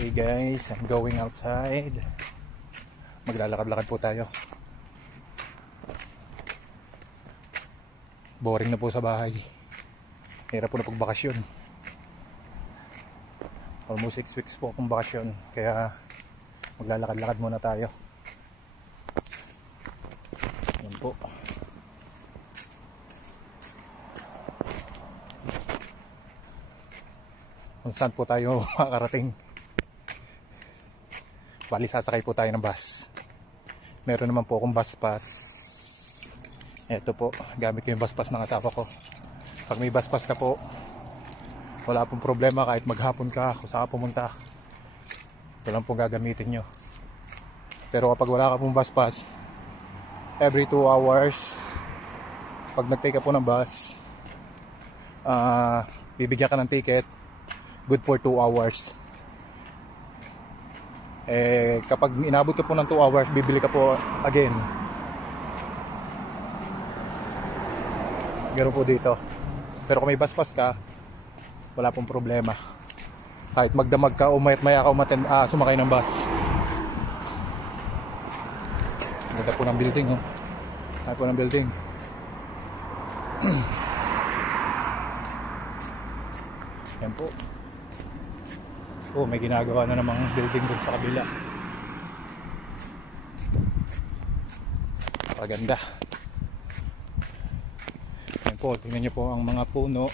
Hey guys, I'm going outside. Maglalakad-lakad po tayo. Boring na po sa bahay. Hirap po na pagbakasyon. Almost 6 weeks po akong bakasyon. Kaya maglalakad-lakad muna tayo. Yan po. Kung saan po tayo makakarating. Bali sasakay po tayo ng bus. Meron naman po akong bus pass. Ito po, gamit ko yung bus pass ng asawa ko. Pag may bus pass ka po, wala pong problema kahit maghapon ka kung saan ka pumunta. Ito lang pong gagamitin nyo. Pero kapag wala ka pong bus pass, every 2 hours, pag nag-take ka po ng bus, bibigyan ka ng ticket, good for 2 hours. Kapag inabot ka po ng 2 hours, bibili ka po again. Ganoon po dito. Pero kung may bus pass ka, wala pong problema. Kahit magdamag ka o mayat-maya ka sumakay ng bus. Ganda po ng building, oh. Ganda po ng building. Yan po. Oh, may ginagawa na namang building doon sa kabila. Paganda. Yan po, tingnan nyo po ang mga puno.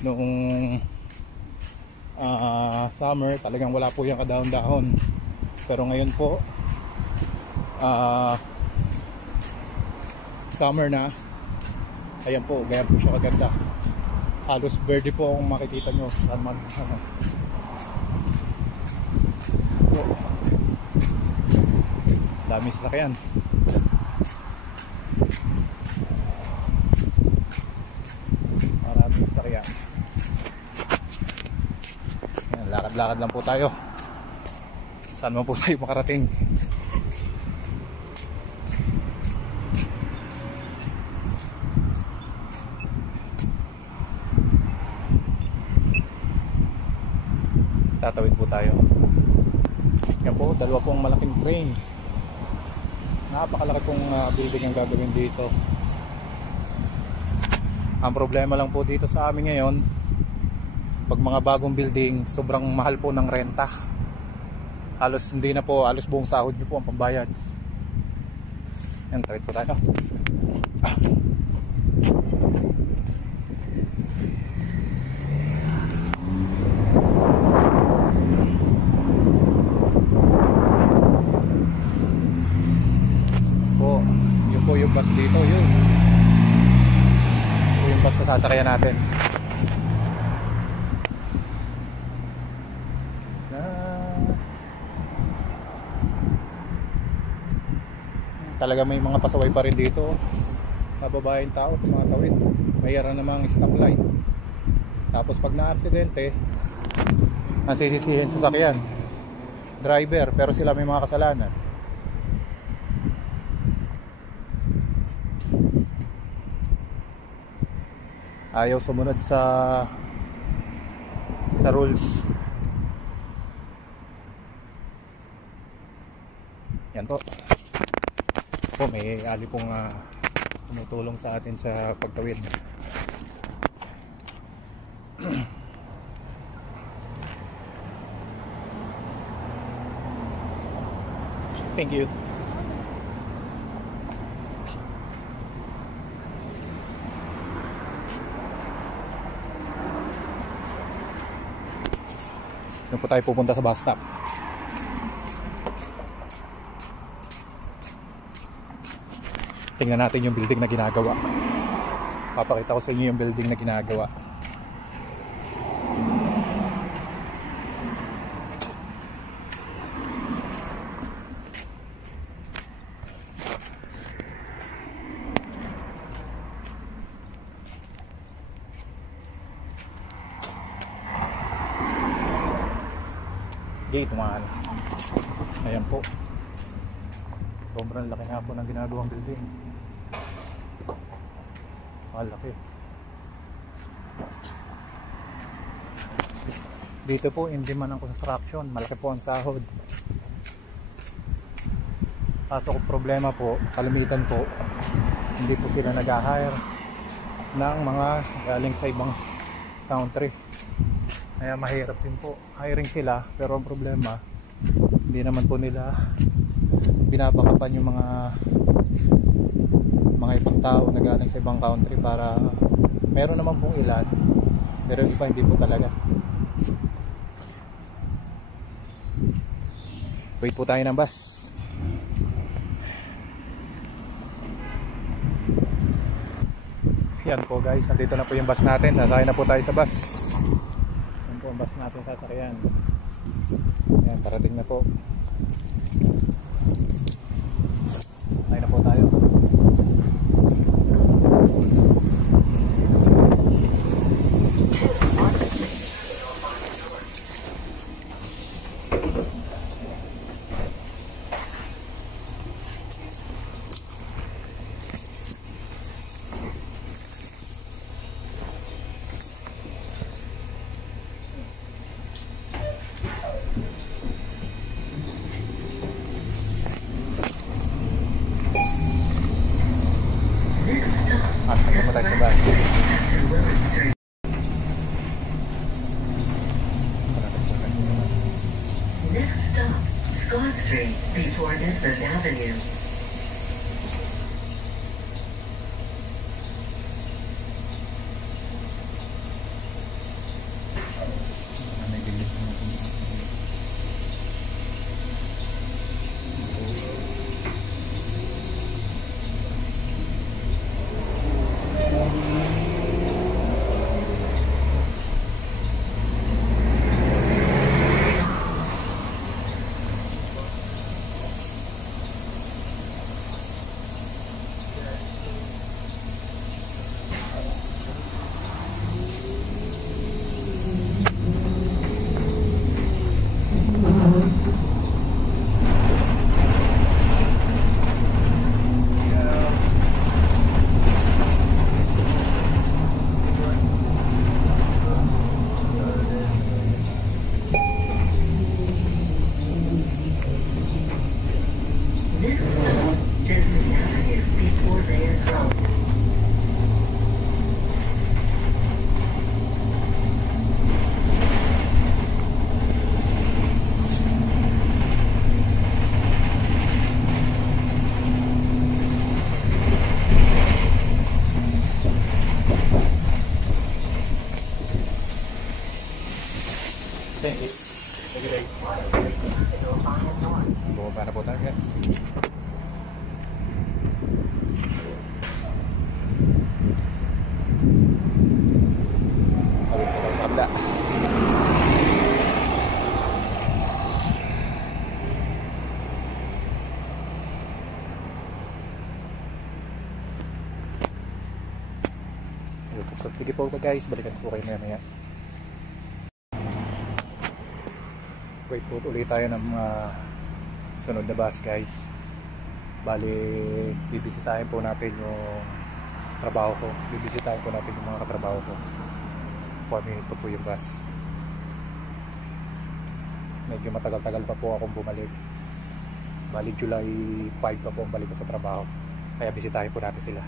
Noong summer, talagang wala po yung kadahon-dahon. Pero ngayon po, summer na. Ayan po, ganyan po siya kaganda. Halos verde po kung makikita nyo. Dami sasakyan. Maraming sasakyan. Lakad-lakad lang po tayo. Saan mo po tayo makarating? Tatawid po tayo. Yan po, dalawa pong malaking crane. Napakalaki pong building ang gagawin dito. Ang problema lang po dito sa amin ngayon, pag mga bagong building, sobrang mahal po ng renta. Halos hindi na po, halos buong sahod nyo po ang pambayad. Yan, tawid po tayo. Yun po yung bus dito, yun. Ito yung bus na sasakyan natin. Talaga may mga pasaway pa rin dito. Bababaeng tao, mga tawid. Mayroon namang stoplight. Tapos pag na-aksidente, ang sisisihin sa sasakyan, driver, pero sila may mga kasalanan. Ayaw sumunod sa rules. Yan po. Po, may ali pong tumutulong sa atin sa pagtawid. Thank you. Doon po tayo pupunta sa bus stop. Tingnan natin yung building na ginagawa. Papakita ko sa inyo yung building na ginagawa. Gate man. Ayan po. Sobrang laki nga po ng ginagawang building. Malaki. Dito po hindi man ang construction, malaki po ang sahod. Kaso kung problema po, kalimitan po, hindi po sila nag-hire ng mga galing sa ibang country. Kaya mahirap din po, hiring sila, pero ang problema hindi naman po nila pinapakapan yung mga ibang tao na galing sa ibang country. Para meron naman pong ilan, pero iba hindi po talaga. Wait po tayo ng bus. Yan po guys, nandito na po yung bus natin. Nasakay na po tayo sa bus. Yan po ang bus natin sasakyan. Yan, parating na po. Sakay na po tayo. Sakay na po tayo sa bus. Next stop, Scott Street before Nissan Avenue. Thank you. Bumaba na po tayo guys. Sabi po tayo sa kabila. Sige po guys, balikan po kayo maya. Wait po ulit tayo ng mga sunod na bus guys. Bali bibisitahin po natin yung trabaho ko. Bibisitahin po natin yung mga katrabaho ko. 4 minutes pa po yung bus. Medyo matagal-tagal pa po akong bumalik. Bali July 5 pa po ang balik ko sa trabaho. Kaya bisitahin po natin sila.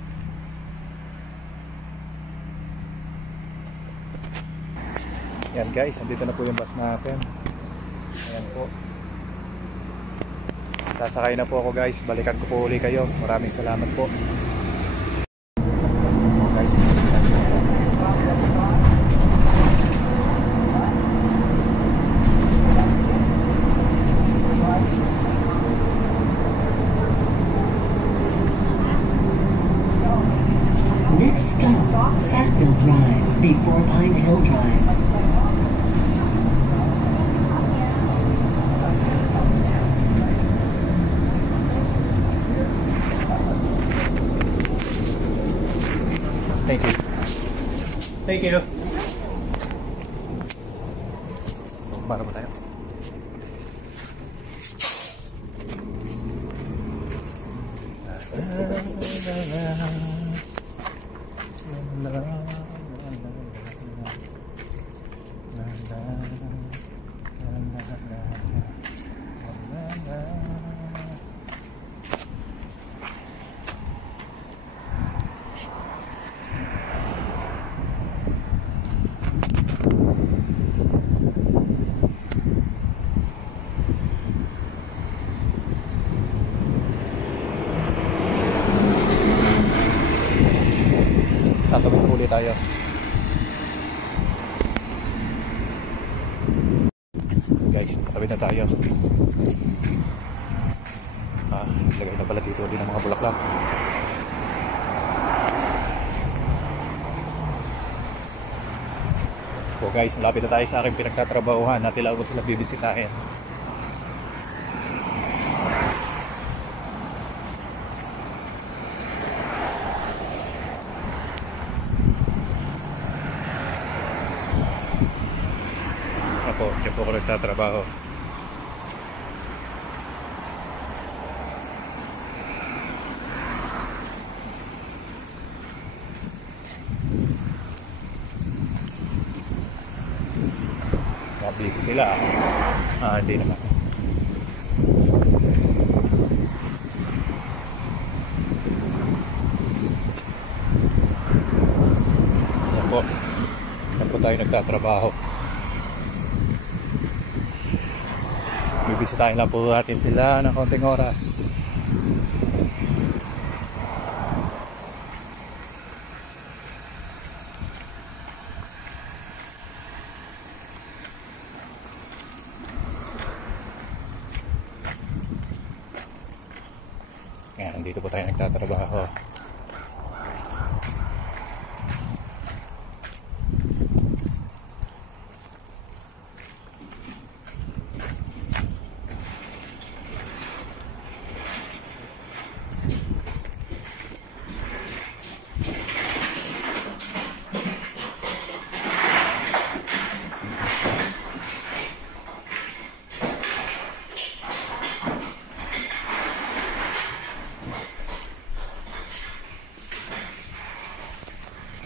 Yan guys, andito na po yung bus natin. Ayan po. Sasakay na po ako guys. Balikan ko po uli kayo. Maraming salamat po. Guys, Next stop, Sackville Drive before Pine Hill Drive. thank you. Thank you. Para ba tayo? tayo. Guys, nakatawid na tayo. Lagay na pala dito din ang mga bulaklak. So guys, malapit na tayo sa aking pinagtatrabahuhan. Natilaw ko sila bibisitahin. Diyan po ako nagtatrabaho. Busy sila. Hindi naman. Yan po tayo nagtatrabaho. Bibisitahin lang po natin sila ng konting oras. Yan, dito po tayo nagtatrabaho.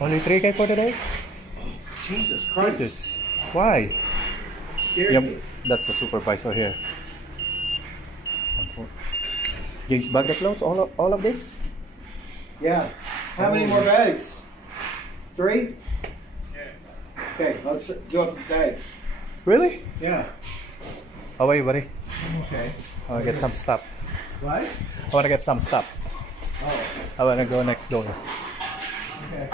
Only 3K for today? Jesus Christ. Jesus. Why? Scared Yep, me. that's the supervisor here. James, bag the clothes? All of this? Yeah. How many more bags? 3? Yeah. Okay, I'll go up the bags. Really? Yeah. How are you, buddy? Okay. I want to get some stuff. What? I want to get some stuff. Oh. I want to go next door. Okay.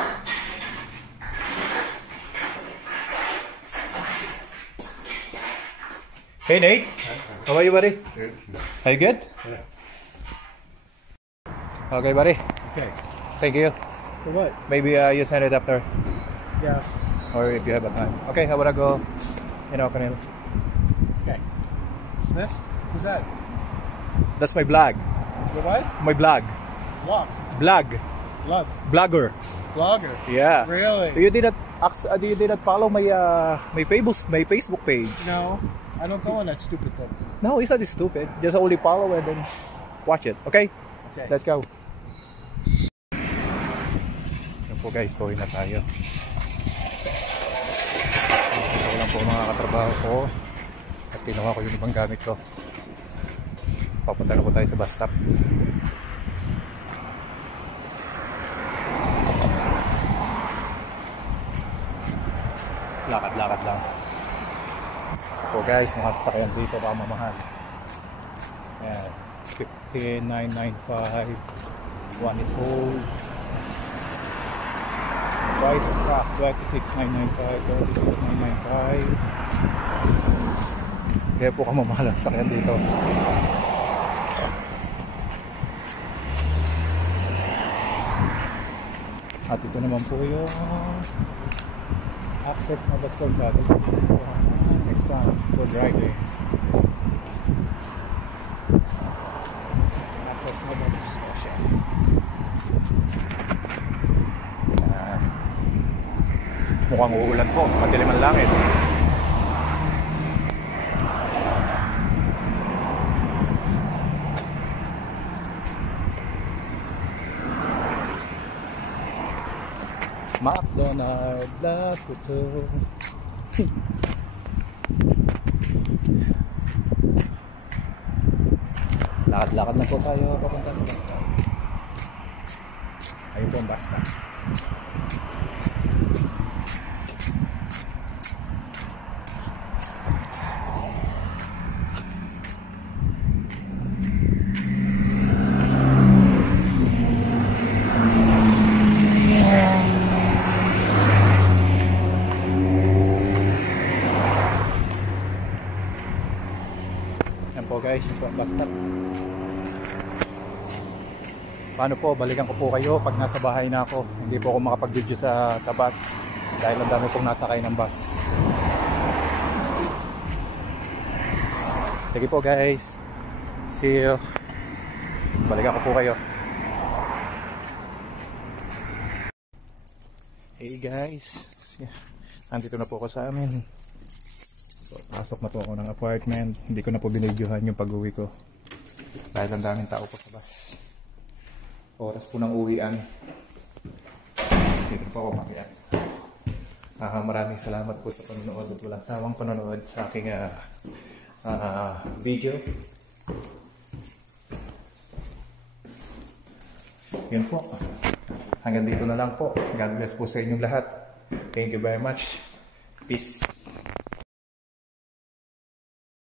Hey, Nate. How are you, buddy? Good. Are you good? Yeah. Okay, buddy. Okay. Thank you. For what? Maybe you send it after, Yeah. or if you have a time. Okay, I want to go in O'Connell. Okay. Dismissed? Who's that? That's my blog. The what? My blog. Block. Blog. Blog. Blogger. Blogger. Yeah. Really? You did not follow my Facebook page? No. I don't go on that stupid thing. No, it's not stupid. Just only follow and then watch it. Okay? Okay. Let's go. Yan po guys, pauwi na tayo. Ito lang po mga katrabaho ko. At kinuha ko yung ibang gamit ko. Papunta na po tayo sa bus stop. Lakad-lakad lang. So guys, mga sasakyan dito baka mamahal. Ayan, 15,995. One is old. Price of truck 26,995, 26,995. Kaya po kamamahal ang sasakyan dito. At ito naman po yung access na bus contract. Exam for driving. Access na bus station. Mukhang uulan po. Madilim ang langit. McDonald's love ito. Lakad-lakad na po tayo papunta sa bus stop. Ayun po ang bus stop. Yan po guys, yung po ang bus stop. Paano po, balikan ko po kayo pag nasa bahay na ako. Hindi po ako makapag-video sa bus dahil ang dami pong nasakay ng bus. Sige po guys, see you. Balikan ko po kayo. Hey guys, nandito na po ako sa amin. So, pasok na po ako ng apartment. Hindi ko na po binidyohan yung pag-uwi ko dahil ang daming tao po sa bus. Oras po ng uwian. Dito po ako makiyan. Maraming salamat po sa panonood at walang sawang panonood sa aking video. Yun po. Hanggang dito na lang po. God bless po sa inyong lahat. Thank you very much. Peace.